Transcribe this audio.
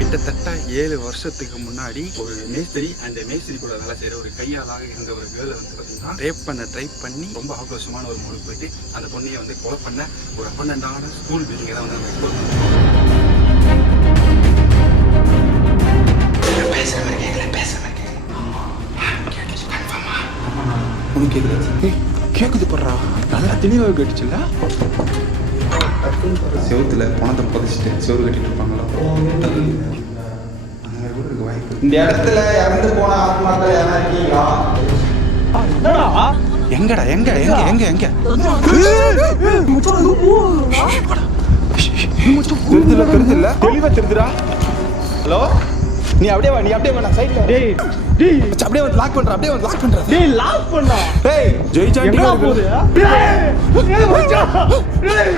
கிட்டத்தட்ட 7 வருஷத்துக்கு முன்னாடி ஒரு மேஸ்திரி அந்த மேஸ்திரி கூட வேலை செய்யற ஒரு கையாளாக இருந்த ஒரு கேர்ளை வந்து பார்த்தீங்கன்னா ரேப் பண்ண ட்ரை பண்ணி ரொம்ப ஆக்ரோஷமான ஒரு மூடு போயிட்டு அந்த பொண்ணையை வந்து கொலை பண்ண ஒரு அப்பண்டான ஸ்கூல் பில்டிங்கை தான் வந்து எக்ஸ்ப்ளோர் பண்ணுவாங்க. பேசுற மாதிரி கேக்குது படுறா, நல்லா தெளிவாக கேட்டுச்சுல்ல. செவத்துல பணத்தை புதைச்சிட்டு செவரு கட்டிட்டு இருப்பாங்களா, அந்த கூட இருக்கு வாய்ப்பு. இந்த இடத்துல இறந்து போன ஆத்மாக்கள் யாரா இருக்கீங்களா? எங்கடா எங்க எங்க எங்க எங்க தெரிஞ்சில்ல தெளிவா தெரிஞ்சுடா. ஹலோ, நீ அப்படியே வா, நீ அப்படியே வா, நான் சைடுல. டேய் டேய் அப்படியே வந்து லாக் பண்ற, அப்படியே வந்து லாக் பண்ற. டேய் லாக் பண்ணா. டேய் ஜெய் ஜாண்டி எங்க போகுது? டேய் ஏய் மச்சான். டேய்